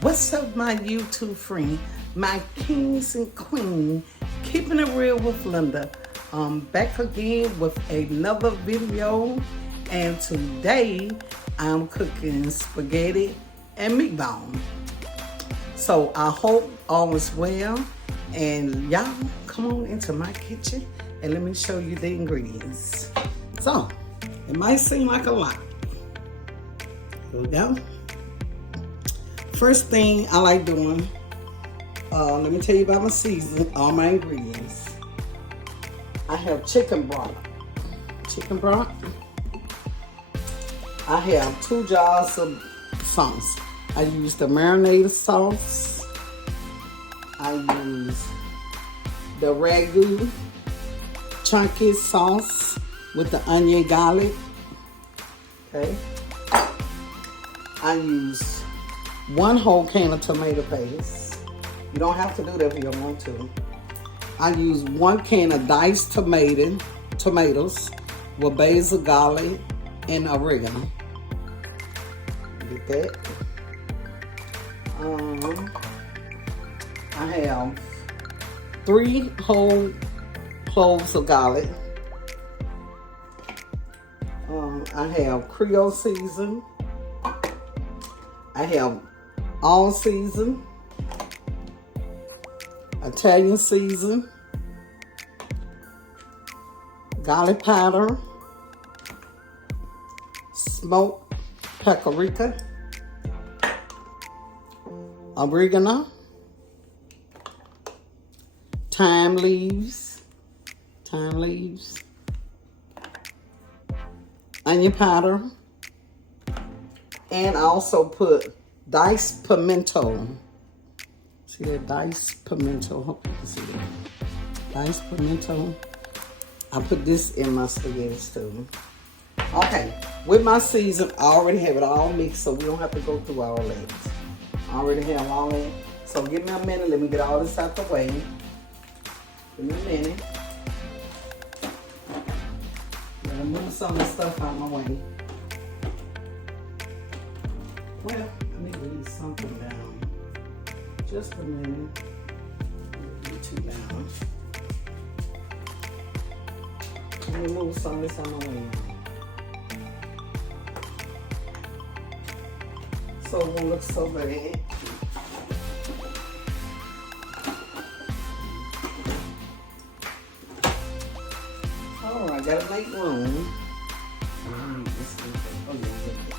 What's up, my YouTube friend, my kings and queen, keeping it real with Linda. Back again with another video, and today I'm cooking spaghetti and meatball. So I hope all is well, and y'all come on into my kitchen and let me show you the ingredients. So it might seem like a lot. Here we go. First thing I like doing, let me tell you about my seasoning, all my ingredients. I have chicken broth. I have 2 jars of sauce. I use the marinated sauce. I use the ragu chunky sauce with the onion garlic. Okay. I use 1 whole can of tomato paste. You don't have to do that if you don't want to. I use 1 can of diced tomatoes with basil, garlic, and oregano. Get that. I have 3 whole cloves of garlic. I have Creole season. I have all season, Italian season, garlic powder, smoked paprika, oregano, thyme leaves, onion powder, and I also put diced pimento. See that diced pimento? Hope you can see that. Diced pimento. I put this in my spaghetti too. Okay, with my season, I already have it all mixed, so we don't have to go through all that. I already have all that. So give me a minute. Let me get all this out the way. Give me a minute. I'm gonna move some of the stuff out my way. Well, I need to leave something down. Just a minute. Get you down. Let me move some of this on my way. So it won't look so bad. Alright, gotta make room. Oh yeah, look at this.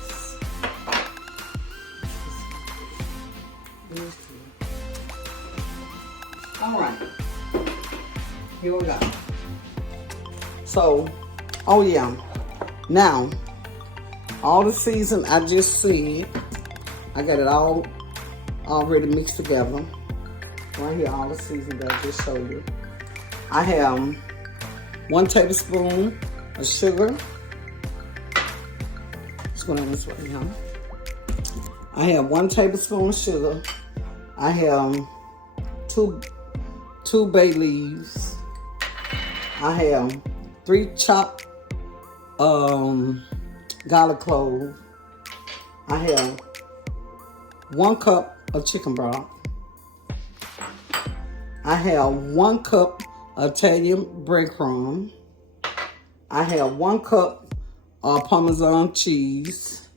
All right, here we go. So, oh yeah, now, all the season I just said, I got it all already mixed together. Right here, all the season that I just showed you. I have 1 tablespoon of sugar. What's going on this way, huh? I have 1 tablespoon of sugar. I have 2 bay leaves. I have 3 chopped garlic cloves. I have 1 cup of chicken broth. I have 1 cup of Italian breadcrumb. I have 1 cup of Parmesan cheese.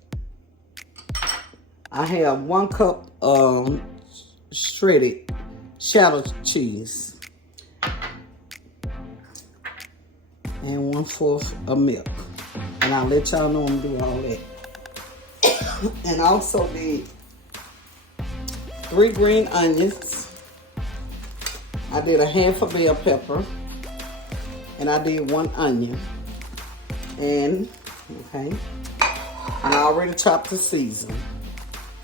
I have 1 cup of shredded cheddar cheese. And 1/4 of milk. And I'll let y'all know I'm doing all that. And I also did 3 green onions. I did a half a bell pepper. And I did 1 onion. And, okay. And I already chopped the season.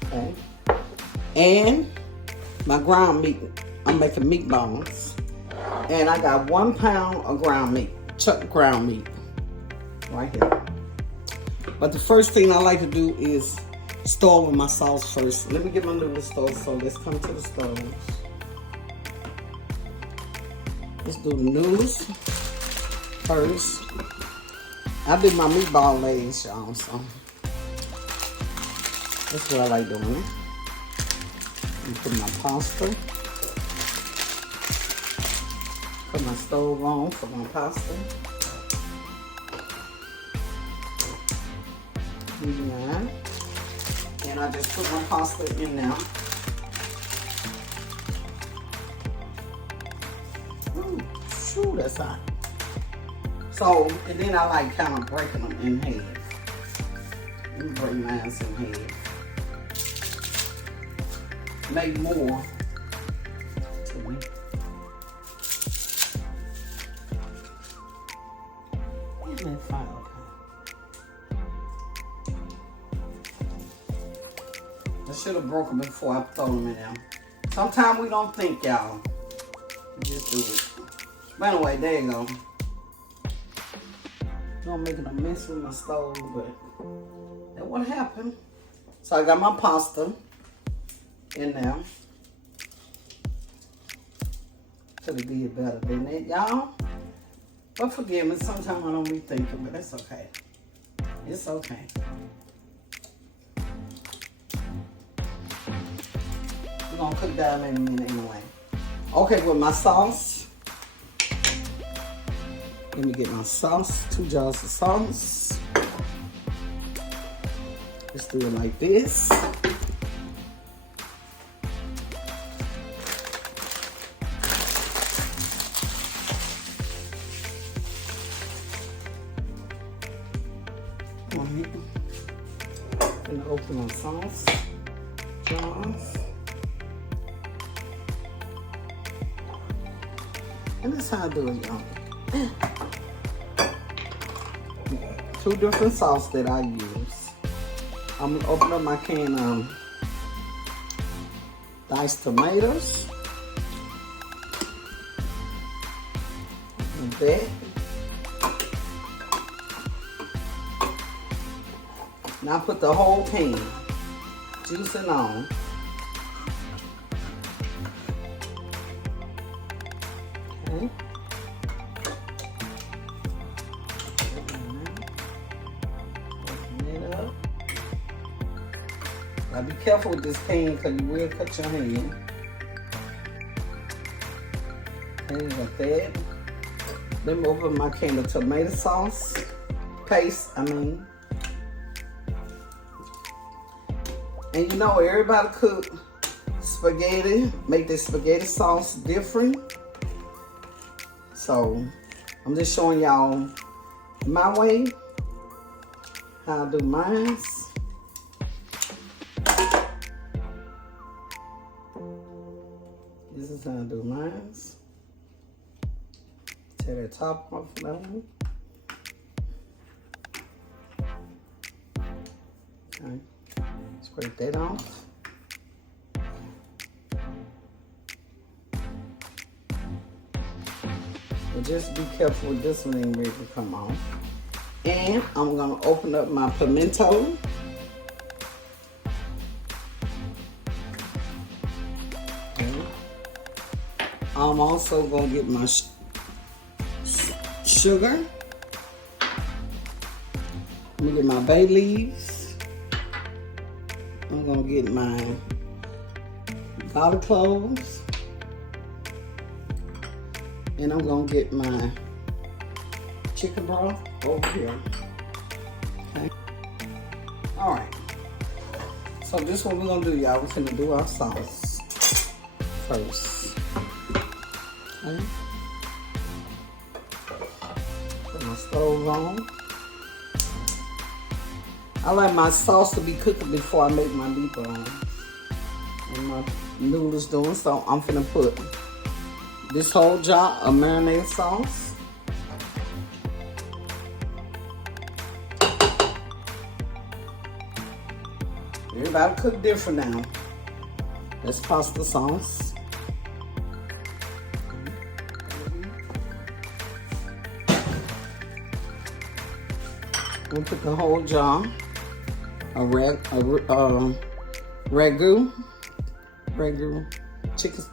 Okay. And my ground meat. I'm making meatballs. And I got 1 pound of ground meat. Chuck ground meat. Right here. But the first thing I like to do is start with my sauce first. Let me get my noodles started. So let's come to the stove. Let's do the noodles first. I did my meatball legs, y'all, so that's what I like doing. And put my pasta. Put my stove on for my pasta. Medium. And I just put my pasta in now. Ooh, shoo, that's hot. So, and then I like kind of breaking them in half. Let me break mine in half. Make more to me. And that fire, okay. I should have broken before I throw them in there. Sometimes we don't think, y'all. Just do it. But anyway, there you go. I'm making a mess with my stove, but that's what happened. So I got my pasta in there. Could have did better than that, y'all. But forgive me, sometimes I don't be thinking, but that's okay. It's okay. We're gonna cook that in a minute anyway. Okay, with my sauce. Let me get my sauce, 2 jars of sauce. Let's do it like this. And open my sauce jars. And that's how I do it, y'all. 2 different sauce that I use. I'm gonna open up my can of diced tomatoes. And that. Now put the whole can, juice and all. Okay. Now be careful with this can because you will cut your hand. Okay, like that. Let me open my can of tomato sauce paste, And you know, everybody cook spaghetti, make this spaghetti sauce different. So I'm just showing y'all my way, how I do mine. This is how I do mine. Tear the top off that one. Okay, scrape that off. But just be careful with this one ain't ready to come off. And I'm gonna open up my pimento. I'm also gonna get my sugar. I'm gonna get my bay leaves. I'm gonna get my garlic cloves. And I'm gonna get my chicken broth over here. Okay. All right. So this is what we're gonna do, y'all. We're gonna do our sauce first. Okay. Put my stove on. I like my sauce to be cooking before I make my meatballs and my noodles doing. So I'm finna put this whole jar of marinara sauce. Everybody cook different now. That's pasta sauce. We'll put the whole jar of ragu chicken,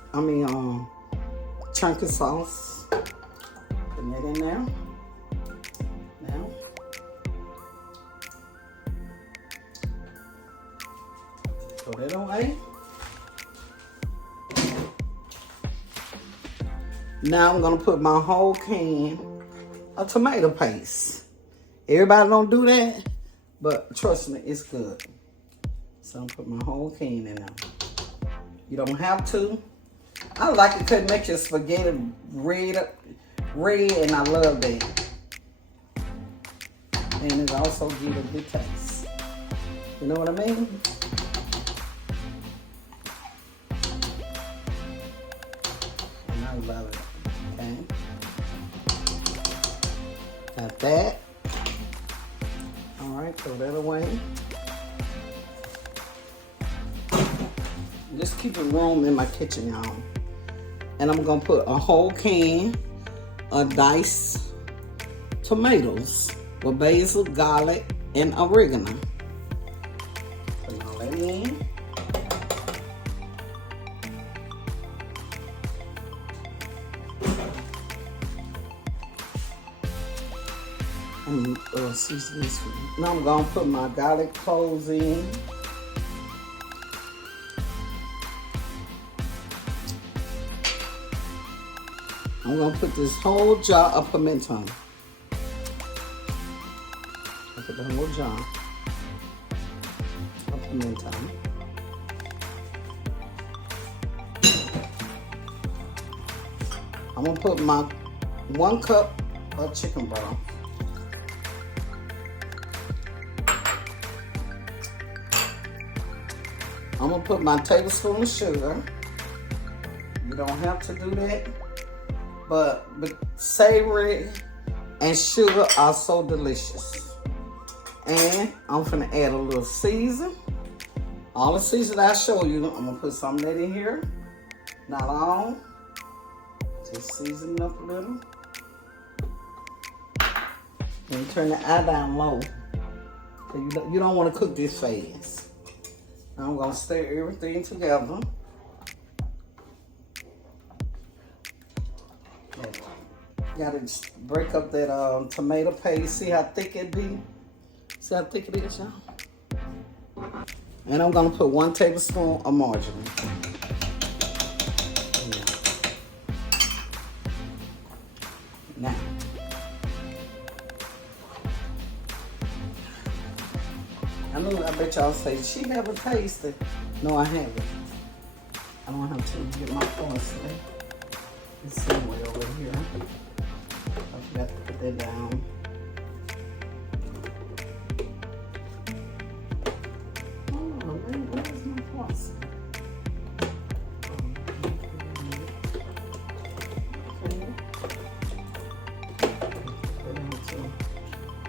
chunky sauce. Put that in there. Now. Throw that away. Now I'm gonna put my whole can of tomato paste. Everybody don't do that, but trust me, it's good. So I'm put my whole can in there. You don't have to. I like it because it makes your spaghetti red, and I love that. And it also gives a good taste. You know what I mean? And I love it. Okay. Got that. All right, throw that away. Just keep it room in my kitchen, y'all. And I'm gonna put a whole can of diced tomatoes with basil, garlic, and oregano. Put all that in. And season this one. Now I'm gonna put my garlic cloves in. I'm gonna put this whole jar of pimento. I put the whole jar of pimento. I'm gonna put my 1 cup of chicken broth. I'm gonna put my tablespoon of sugar. You don't have to do that, but savory and sugar are so delicious. And I'm gonna add a little season. All the season I show you, I'm gonna put some of that in here. Not all. Just season it up a little. And turn the eye down low. You don't want to cook this fast. Now I'm gonna stir everything together. Gotta break up that tomato paste. See how thick it be? See how thick it is, y'all? And I'm gonna put 1 tablespoon of margarine. Now, I bet y'all say, she never tasted. No, I haven't. I don't have to get my parsley. It's somewhere over here. I forgot to put that down. Oh, where's my parsley?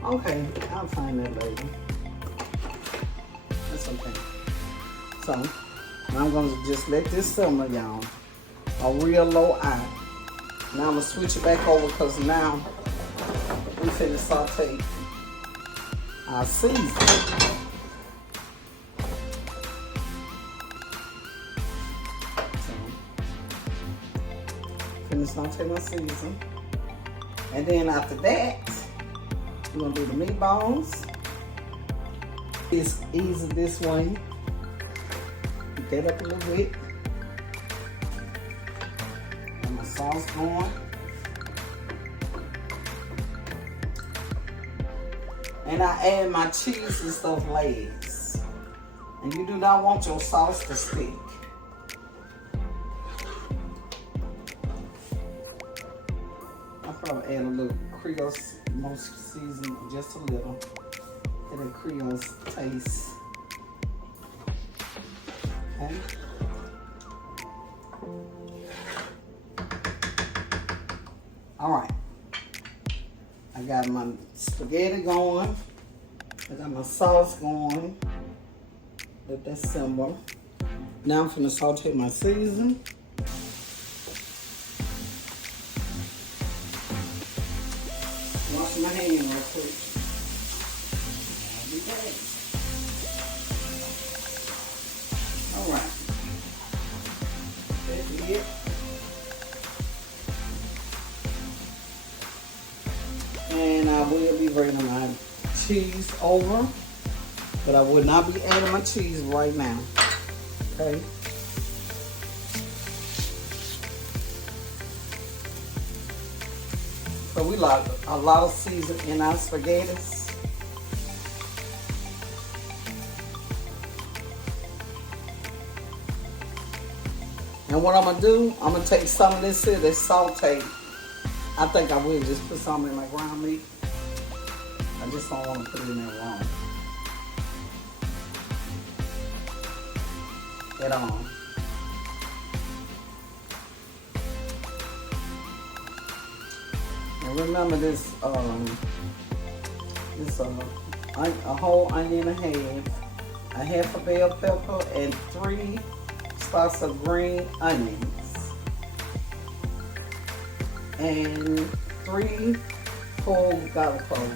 Okay, I'll find that later. That's okay. So, now I'm gonna just let this simmer, y'all. A real low eye. Now I'm gonna switch it back over because now we finna saute our season. So, finna saute my season. And then after that, we're gonna do the meatballs. It's easy this way. Get that up a little bit. And my sauce going. And I add my cheese and stuff legs. And you do not want your sauce to stick. I'll probably add a little Creole most season, just a little. Get a Creole taste. Okay. All right. I got my spaghetti going. I got my sauce going. Let that simmer. Now I'm finna saute my season. Wash my hand real quick. I'll be back. All right. That's it. And I will be bringing my cheese over, but I will not be adding my cheese right now. Okay. So we like a lot of season in our spaghettis. And what I'm gonna do, I'm gonna take some of this here that's sauteed. I think I will just put some in my ground meat. I just don't want to put it in there wrong. At all. And remember this, a whole onion and a half a bell pepper, and 3 stalks of green onions, and 3 whole garlic cloves.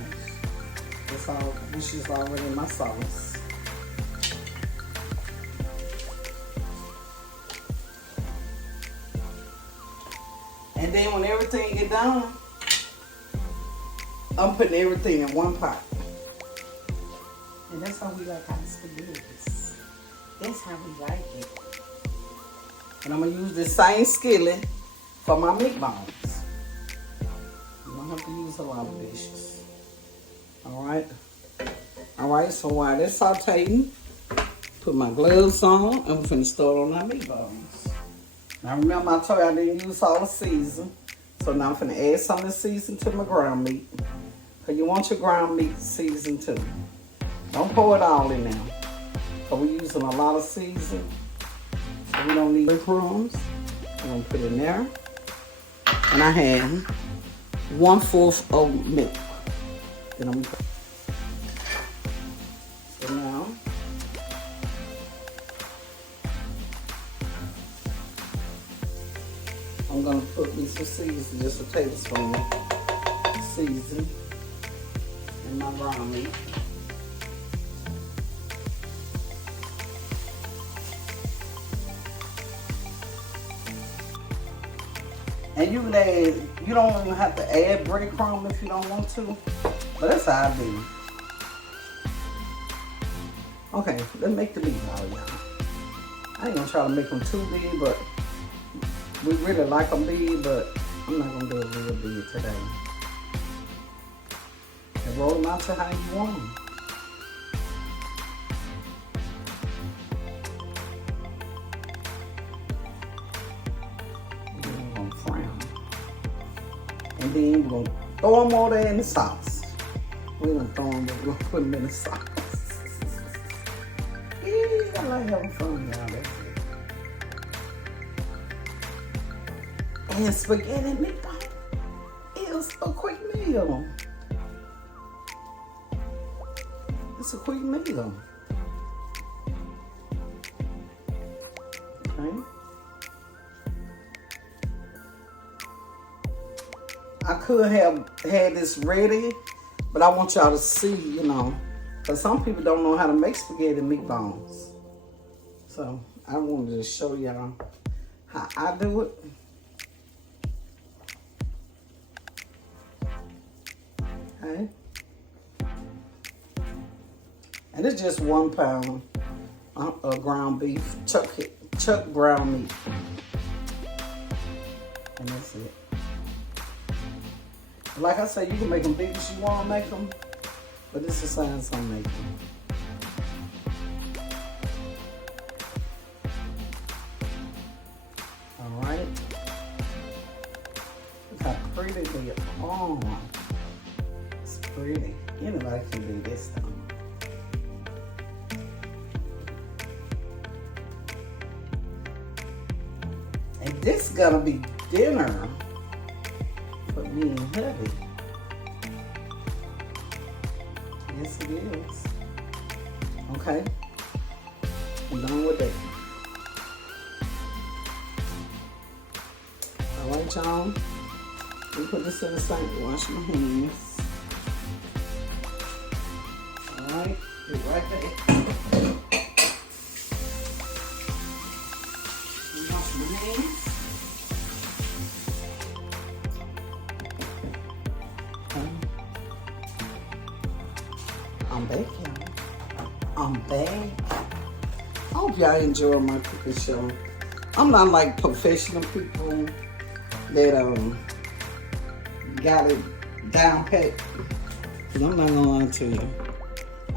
This is already in my sauce. And then when everything get done, I'm putting everything in one pot. And that's how we like our spaghettis. That's how we like it. And I'm gonna use the same skillet for my meatballs. You don't have to use a lot of dishes. Alright? Alright, so while that's sauteing, put my gloves on and we're finna start on our meatballs. Now remember I told you I didn't use all the season. So now I'm finna add some of the season to my ground meat. Cause you want your ground meat seasoned too. Don't pour it all in there. Cause we're using a lot of season. So we don't need breadcrumbs. I'm gonna put it in there. And I have 1/4 of milk. Then I'm gonna put. So now I'm gonna put me some season, just a tablespoon of season in my ground meat. And you can add, you don't even have to add breadcrumb if you don't want to, but that's how I do. Okay, let's make the meatball, y'all. I ain't gonna try to make them too big, but we really like them big, but I'm not gonna do it real big today. And roll them out to how you want them. And then we're going to throw them all there in the sauce. We're going to throw them, but we're going to put them in the sauce. Yeah, I like having fun, y'all. That's it. And spaghetti and meatball is a quick meal. It's a quick meal. Okay. I could have had this ready, but I want y'all to see, you know, because some people don't know how to make spaghetti and meatballs. So I wanted to show y'all how I do it. Okay. And it's just 1 pound of ground beef, chuck ground meat. And that's it. Like I said, you can make them big as you want to make them, but this is the size I'm making. All right. Look how pretty they are. Oh, it's pretty. Anybody can do this stuff. And this is gonna be dinner. But me and heavy. Yes, it is. Okay. I'm done with that. All right, y'all. Let me put this in the sink. Wash my hands. All right. Be right back. Wash my hands. I'm back, y'all. I'm back. I hope y'all enjoy my cooking show. I'm not like professional people that got it down pat. Cause I'm not gonna lie to you.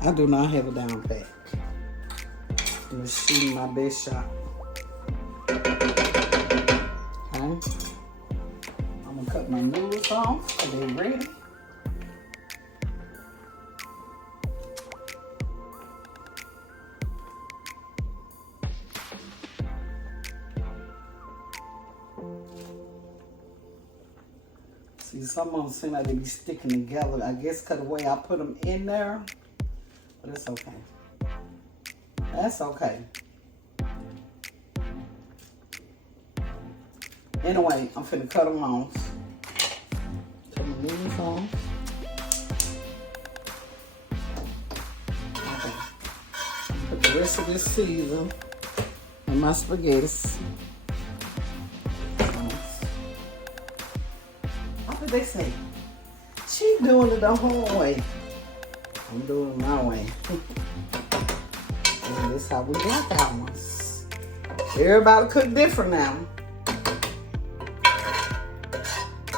I do not have a down pat. I'm just shooting my best shot. Okay. I'm gonna cut my noodles off so they're ready. See, some of them seem like they be sticking together. I guess because the way I put them in there, but it's okay. That's okay. Anyway, I'm finna cut them off. Cut my noodles off. Okay. Put the rest of this season in my spaghetti. What did they say? She doing it the whole way. I'm doing it my way. And this is how we got that ones. Everybody cook different now.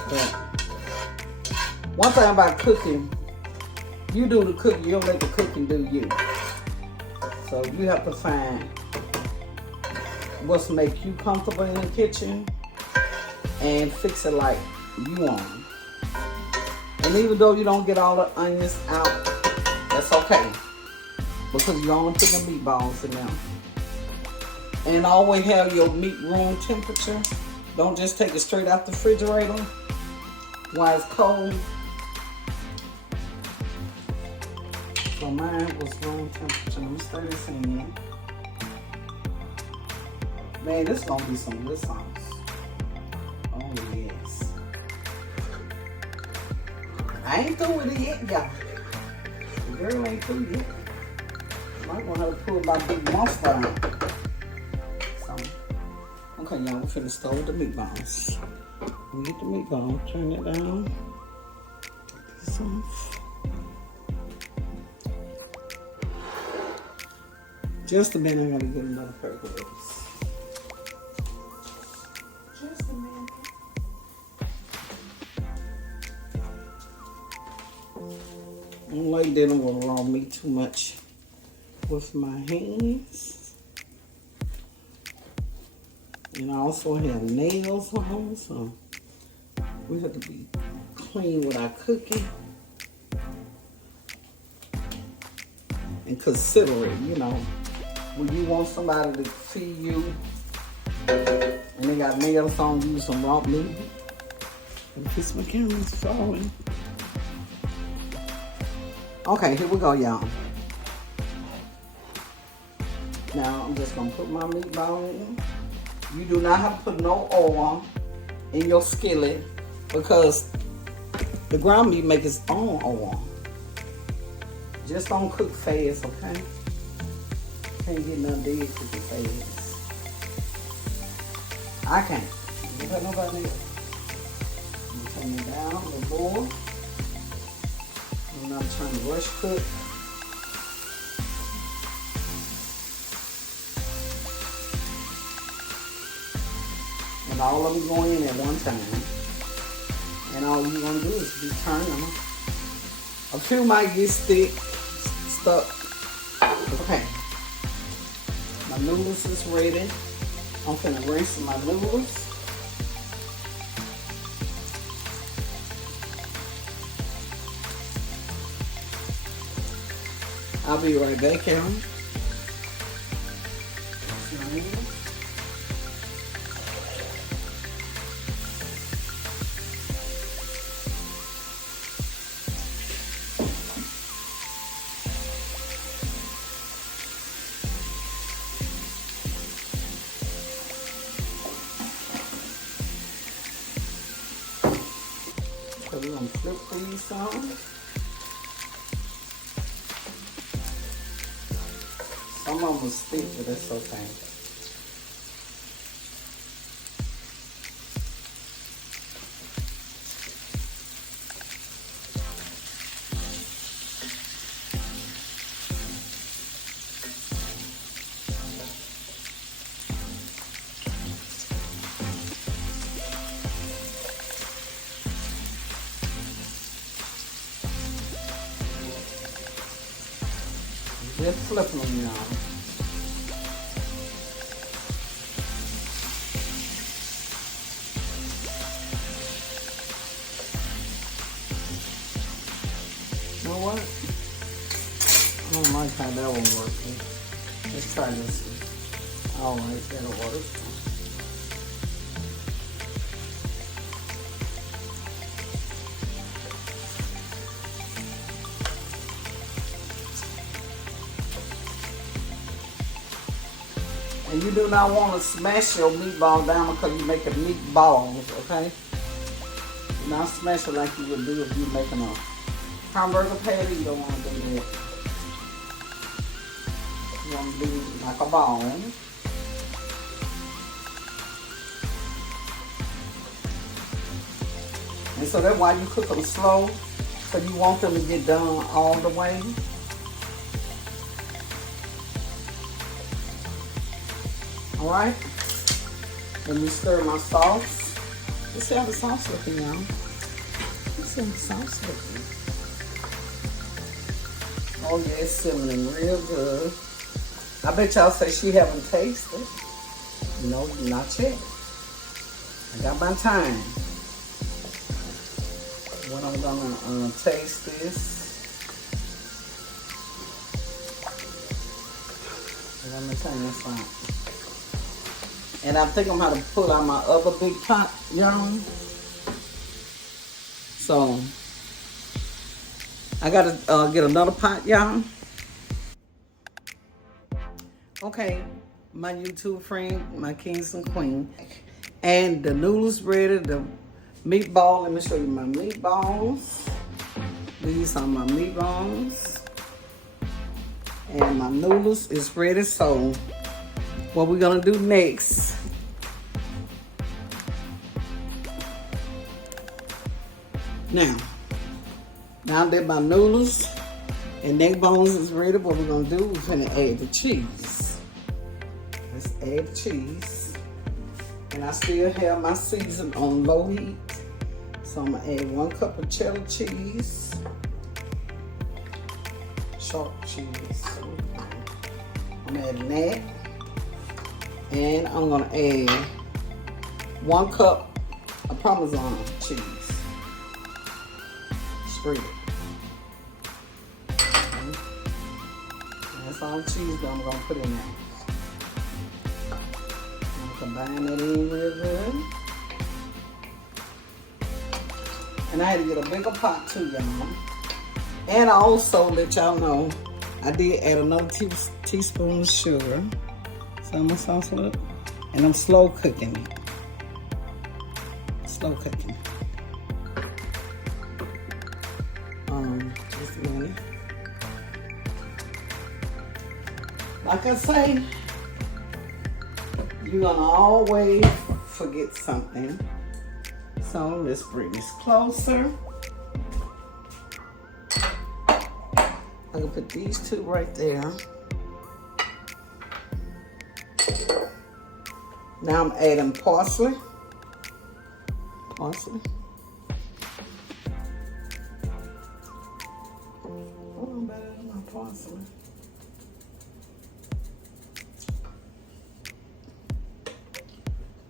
But one thing about cooking, you do the cooking, you don't let the cooking do you. So you have to find what's make you comfortable in the kitchen and fix it like you want. And even though you don't get all the onions out, that's okay. Because you only put the meatballs in them. And always have your meat room temperature. Don't just take it straight out the refrigerator while it's cold. So mine was room temperature. Let me stir this in. Man, this is gonna be some good sauce. Oh yes. I ain't through with it yet, y'all. The girl ain't through yet. I might want her to pull my big monster out. So, okay, y'all, we're finna start with the meatballs. We get the meatball, turn it down. This off. Just a minute, I gotta get another pair of gloves. Just a minute. I don't like dealing with raw meat too much with my hands. And I also have nails on, so we have to be clean with our cooking. And considerate, you know. When you want somebody to feed you and they got nails on, use some raw meat. In case my camera's falling. Okay, here we go, y'all. Now I'm just gonna put my meatball in. You do not have to put no oil in your skillet because the ground meat makes its own oil. Just don't cook fast, okay? Can't get nothing dead cooking fast. I can't. You got nobody else. I'm turn it down the board. And I'm trying to rush cook. And all of them going in at one time. And all you're gonna do is be turning them. A few might get stuck. Okay. My noodles is ready. I'm finna rinse my noodles. I'll be right back, y'all. So we're gonna flip these on. Some of them will stick, but that's okay. just flipping them, y'all. You know what? I don't like how that one working. Let's try this one. I don't like that'll work. And you do not want to smash your meatball down because you're making meatballs, okay? Do not smash it like you would do if you're making a hamburger patty. You don't want to do that. You want to do like a ball. And so that's why you cook them slow, because you want them to get done all the way. All right, let me stir my sauce. Let's see how the sauce looking, y'all. Let's see how the sauce looking. Oh yeah, it's simmering real good. I bet y'all say she haven't tasted. No, not yet. I got my time. When I'm gonna taste this. Let me turn this on. And I think I'm gonna pull out my other big pot, y'all. So I gotta get another pot, y'all. Okay, my YouTube friend, my kings and queen. And the noodles ready, the meatball. Let me show you my meatballs. These are my meatballs. And my noodles is ready, so what we're gonna do next, now that my noodles and neck bones is ready, what we're gonna do, we're gonna add the cheese. Let's add the cheese. And I still have my season on low heat. So I'm gonna add 1 cup of cheddar cheese. Sharp cheese. I'm adding that. And I'm gonna add 1 cup of Parmesan cheese. Spread it. Okay. That's all the cheese that I'm gonna put in there. I'm gonna combine that in real good. And I had to get a bigger pot too, y'all. And I also let y'all know, I did add another teaspoon of sugar. So my sauce up, and I'm slow cooking it. Slow cooking. Just a minute. Like I say, you're gonna always forget something. So let's bring this closer. I can put these two right there. Now I'm adding parsley. Parsley. Oh, I'm better than my parsley.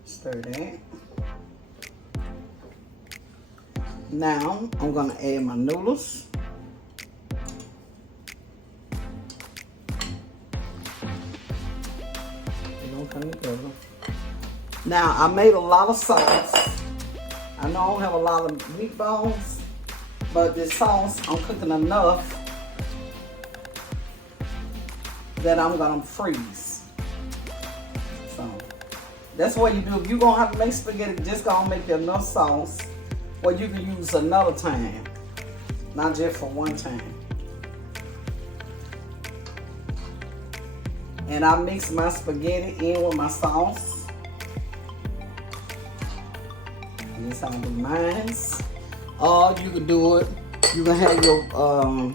Stir that. Now I'm gonna add my noodles. They don't come together. Now, I made a lot of sauce. I know I don't have a lot of meatballs, but this sauce, I'm cooking enough that I'm gonna freeze. So, that's what you do. If you're gonna have to make spaghetti, just gonna make enough sauce where you can use another time, not just for one time. And I mix my spaghetti in with my sauce. This how I do mine. Or you can do it, you can have your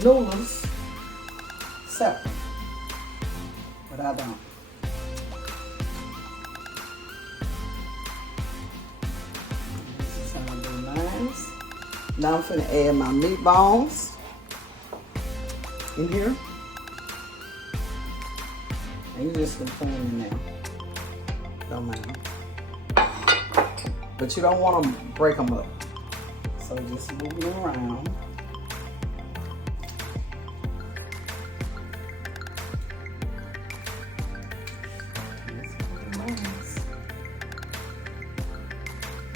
noodles separate. But I don't. This is how I do mine. Now I'm finna add my meatballs in here. And you just can put them in there. Don't matter. But you don't want to break them up. So just move them around.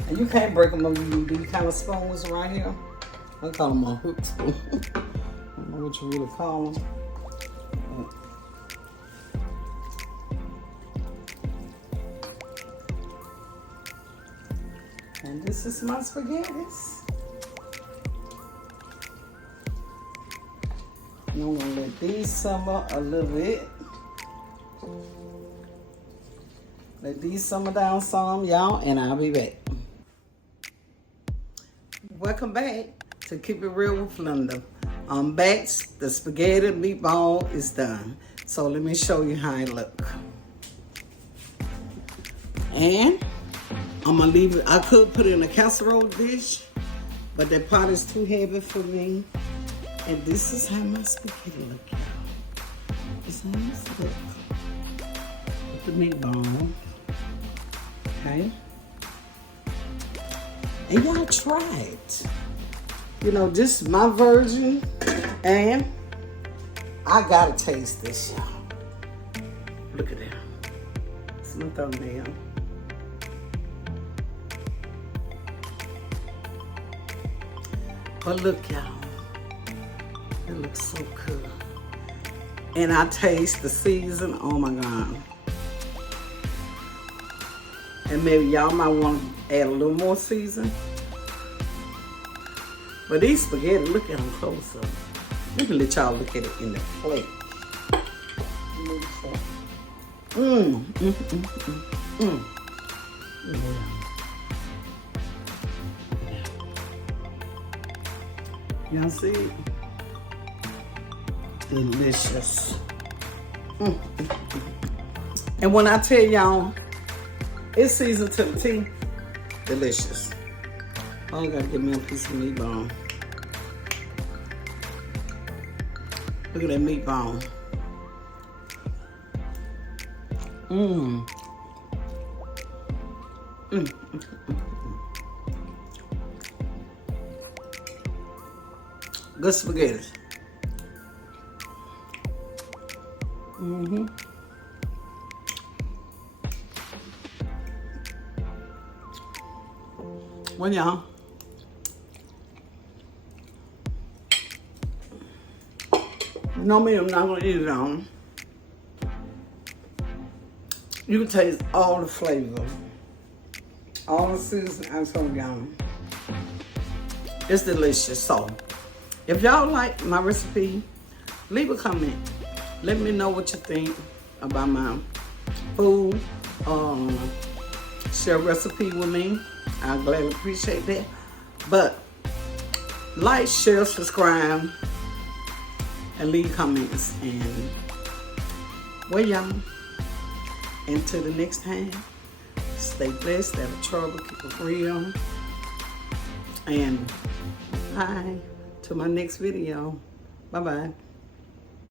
And you can't break them up. You use these kind of spoons right here. I call them a hook spoon. I don't know what you really call them. And this is my spaghettis. And I'm gonna let these simmer a little bit. Let these simmer down some, y'all, and I'll be back. Welcome back to Keep It Real with Linda. I'm back. The spaghetti meatball is done. So let me show you how it look. And I'm gonna leave it. I could put it in a casserole dish, but that pot is too heavy for me. And this is how my spaghetti look, y'all. This is how it look. With the meatball. Okay. And y'all try it. You know, this is my version. And I gotta taste this, y'all. Look at that. It's my thumbnail. But look, y'all. It looks so good. And I taste the season. Oh my God. And maybe y'all might want to add a little more season. But these spaghetti, look at them close up. Let me let y'all look at it in the plate. Y'all see it? Delicious. And when I tell y'all, it's seasoned to the T, delicious. I only gotta give me a piece of meatball. Look at that meatball. Good spaghetti. Well, y'all, no me, I'm not gonna eat it on. You can taste all the flavor, all the seasoning. I'm so yummy. It's delicious. So, if y'all like my recipe, leave a comment. Let me know what you think about my food. Share a recipe with me. I gladly appreciate that. But like, share, subscribe, and leave comments. And well, y'all, until the next time, stay blessed, stay out of trouble, keep it real. And bye to my next video. Bye-bye.